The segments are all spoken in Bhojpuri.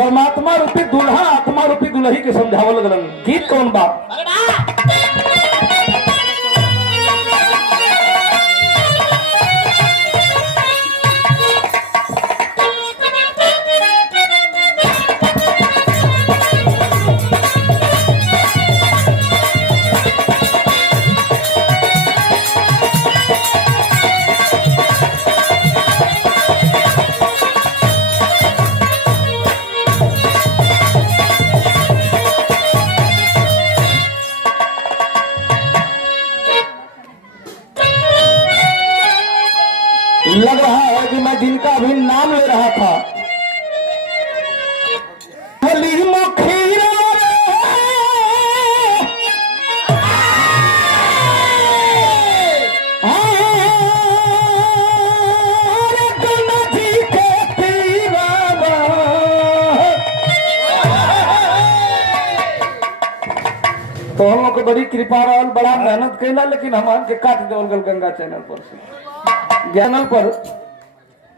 परमात्मा रूपी दूल्हा आत्मा रूपी दुल्ही के समझावल गलन। गीत कौन बा? लग रहा है कि मैं जिनका भी नाम ले रहा था तो हम लोग को बड़ी कृपा रहल, बड़ा मेहनत कैला, लेकिन हमान के काट देवल गल गंगा चैनल पर से चैनल पर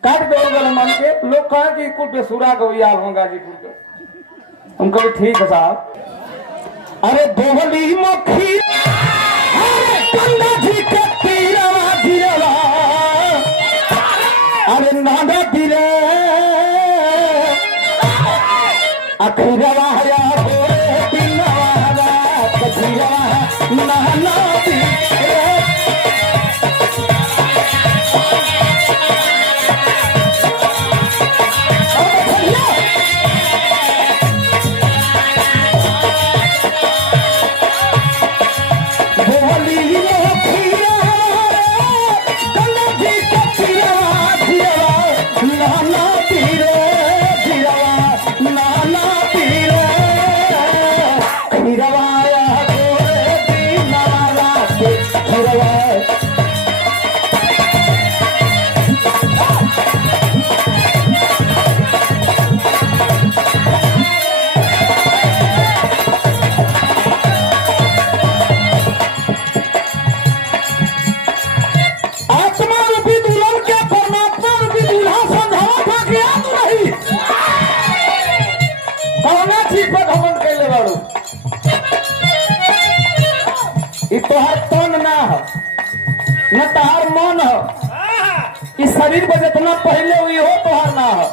काट देवल गल हमान के। लोग कहा कि कुल बेसुरा गवियाल हो गाजीपुर के। हम कहे ठीक है साहब। अरे बोहली मक्खी गंगा जी के तीरवा जिरवा, अरे नाना दिले अखिरवा या तोहर तन ना हो न तोहर मन हो। इस शरीर पर जितना पहले हुई हो तोहर ना हो।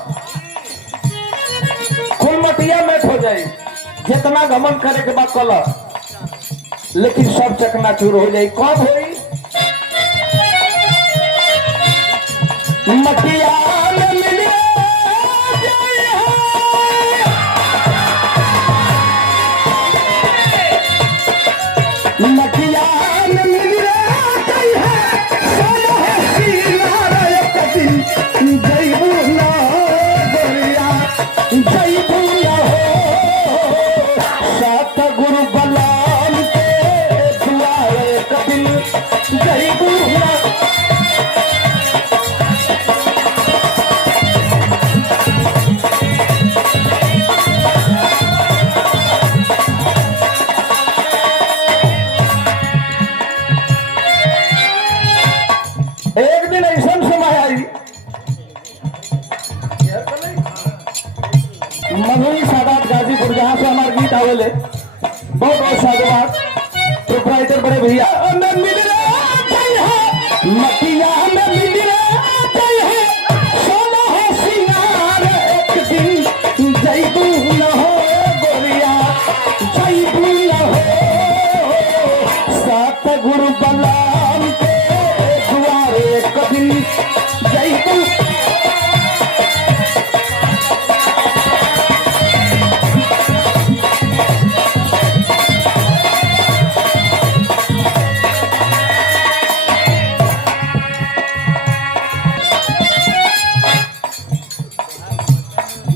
कुल मटिया मेट हो जाए, जितना घमन करे के बाद कल, लेकिन सब चकनाचूर हो जाए। कब होई? मटिया में मिले मटिया में मिल गई है सोना है सीना कभी जैबू ना गोरिया जैबू ना हो सात गुरु बलाम के दुआरे कभी जैबू ना। एक दिन ऐसा समय आई मधुई सादात गाजीपुर, जहां से हमारे गीत आवेले। बहुत बहुत साधुवाद प्रोपराइटर बड़े भैया। में मिल मटिया में मिल है सोना है सिंगार एक दिन जैबू न हो गोरिया जैबू न हो सात गुरु बलाम के दुआरे कभी जैबू।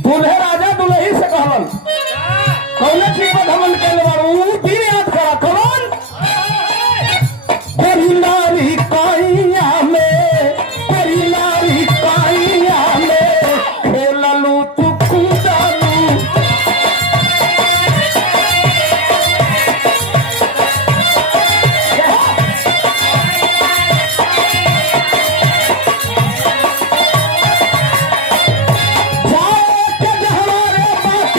दूल्हे राजा दुल्ही से कहलन कौन चीज पर धमन कैले बारू फिर याद करा कौन परिनारी काइया में परिनारी काइया में खेललू तू कूदलू जाए के हमारे बात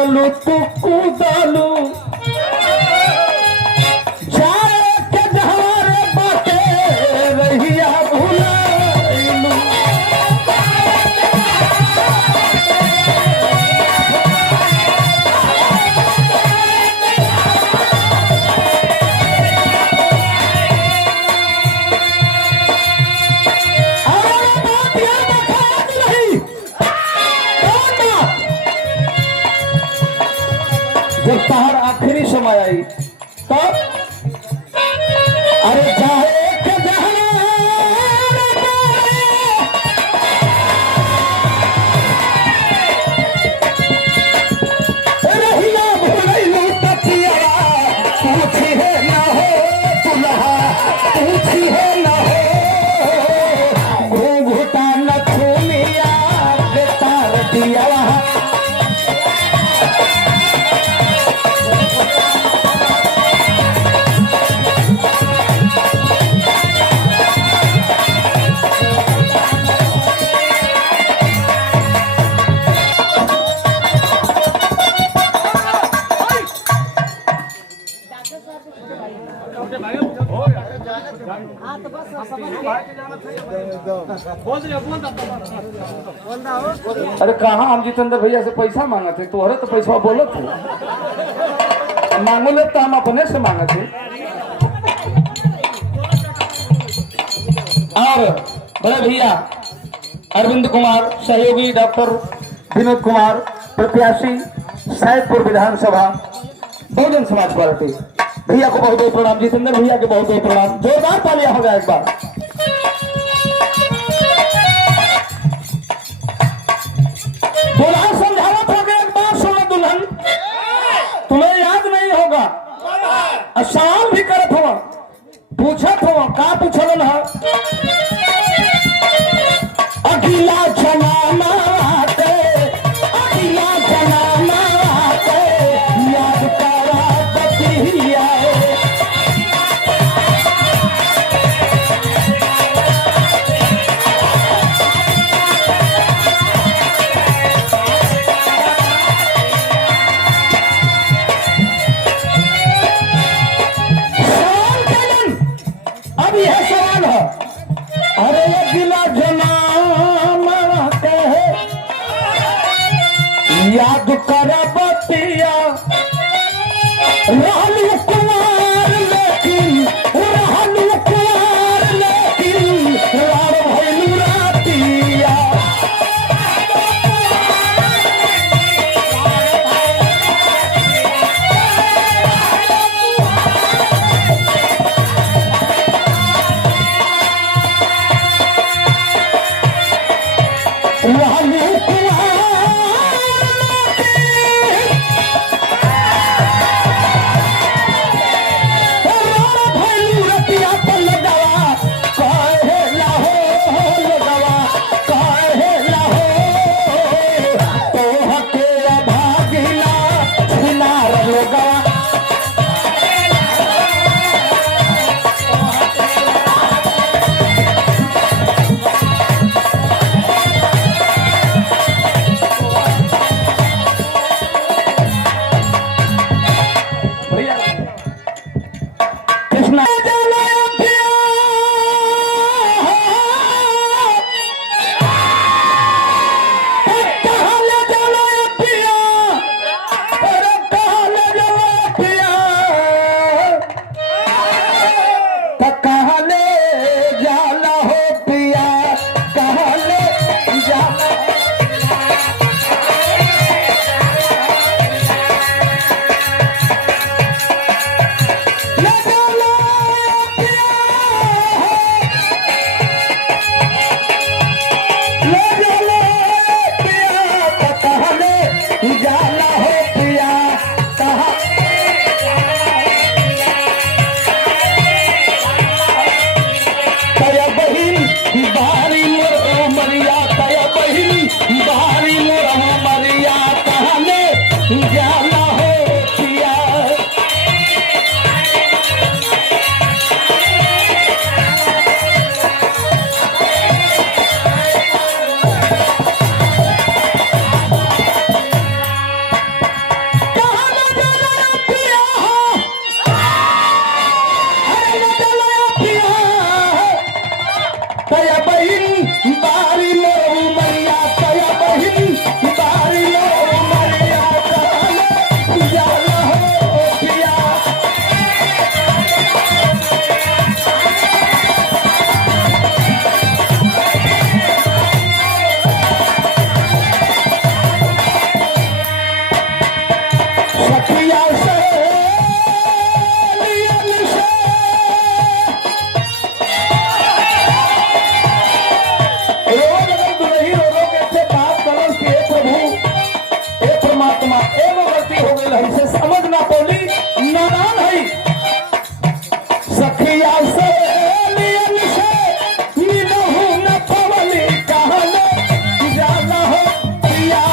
चललू तू कूदलू जाए के जहारे बाटे रहिया भुलाइलू जब तहार आखिरी समय आई तब अरे चाहे के रहिया भुलैलू तकिया पूछी है ना हो दुल्हा पूछी है ना हो घूटा न छूमिया तार दिया अरे कहा हम जितेंद्र भैया से पैसा मांगा थे तोहरे तो पैसा बोलो थे मांगो ले तो हम अपने से मांगे थे और बड़े भैया अरविंद कुमार सहयोगी डॉक्टर विनोद कुमार प्रत्याशी सैदपुर विधानसभा बहुजन समाज पार्टी भैया को बहुत बहुत प्रणाम जितेंद्र भैया के बहुत बहुत प्रणाम जोरदार तालियां होगा एक बार दुल्हन समझावत होगा एक बार सुनो दुल्हन तुम्हें याद नहीं होगा सवाल भी करत हो पूछत हो का पूछलन है अगला जमाना आते अगला जमाना आते याद करा बतिया अब यह सवाल है अरे अगला जमाना कहे याद कर बतिया रहलू कुमार लेकिन रहलू कुमार लेकिन रार भइलू रातिया रहलू सखिया से लियन से रोज अगर दुल्ही रो के से बात करल कि हे प्रभु हे परमात्मा एगो गलती हो गई हमसे समझ ना पौली नादान है सखिया से लियन से मिलहु न पवली कहले जाला हो पिया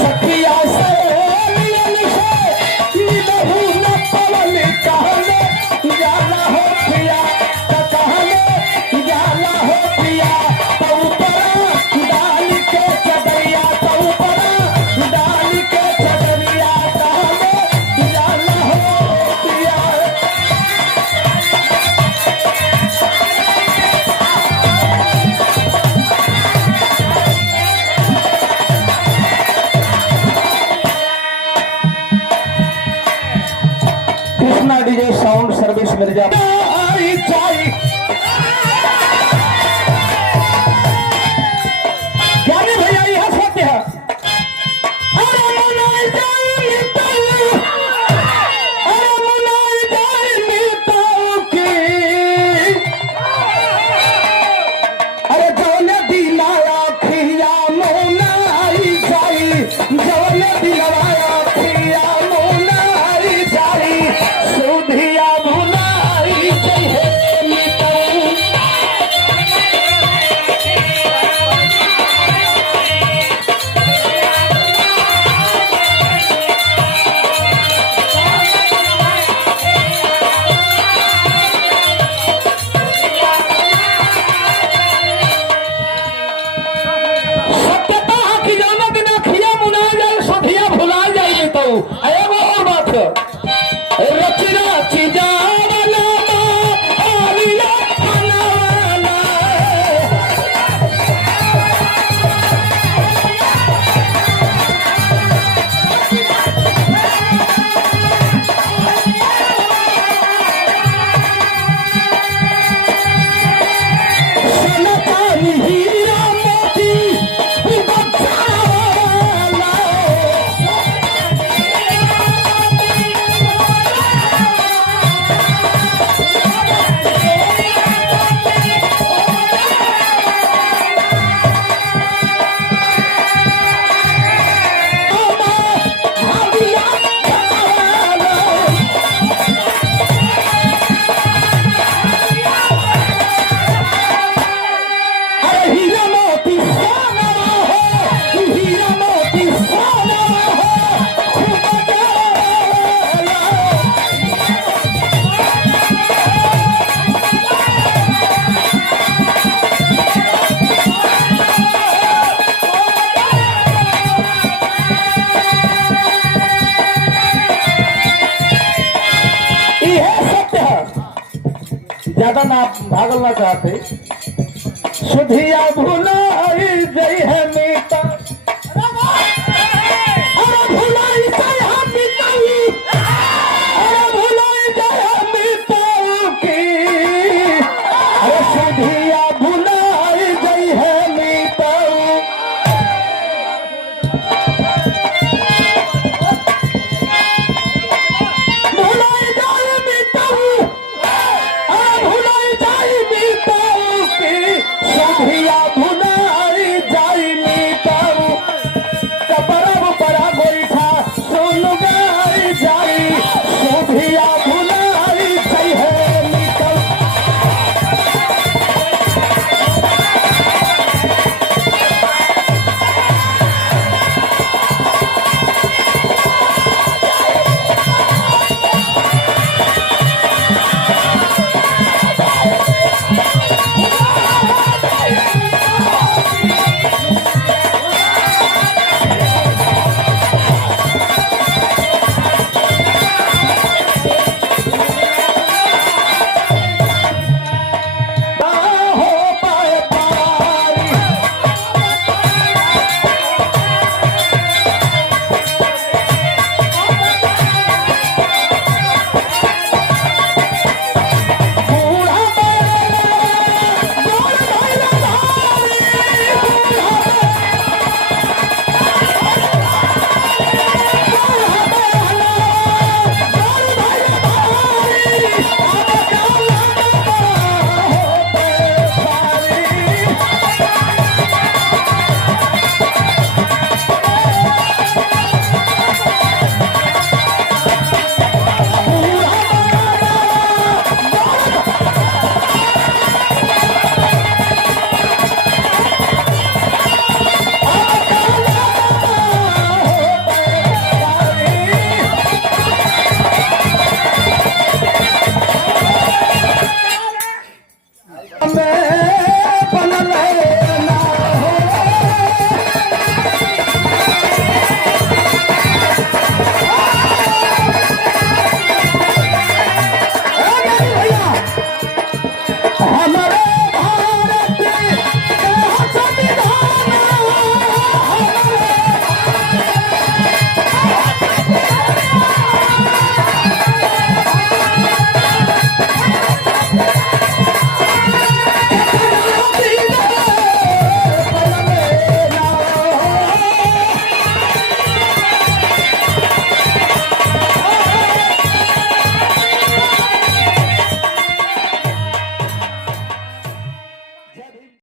सखिया से लियन से मिलहु न पवली कहले जाला हो पिया कहले जाला हो पिया तू पर डाल के चदरिया तू पर डाल के चदरिया कहले जाला हो पिया Krishna DJ sound service Mirzapur आई चाई क्या रे भैया यह सत्य है अरे मुनाई जाई मिताऊ अरे मुनाई जाई मिताऊ की अरे जौने दिलाया खिया मुनाई जाई जौने दिलाया खिया मुनाई जाई सुधिया मुनाई जाई हे मिताऊ सत्यता की जाना बिना खिया मुना जाए सधिया भुला जाए तो एगो और बात रची रची जावला आलिया बनावला सोना हीरा मोती बचावला अरे हीरा मोती सोना हो हीरा मोती सोना हो खूब बचावला यह सत्य है ज्यादा ना भागल ना चाहते सुधिया भुलाई जई है मीता अरे भुलाई जई है मीताऊ अरे भुलाई जई है मीताऊ की अरे सुधिया भुलाई जई है मीताऊ भुलाई जई मीताऊ अरे भुलाई जई मीताऊ की सुधिया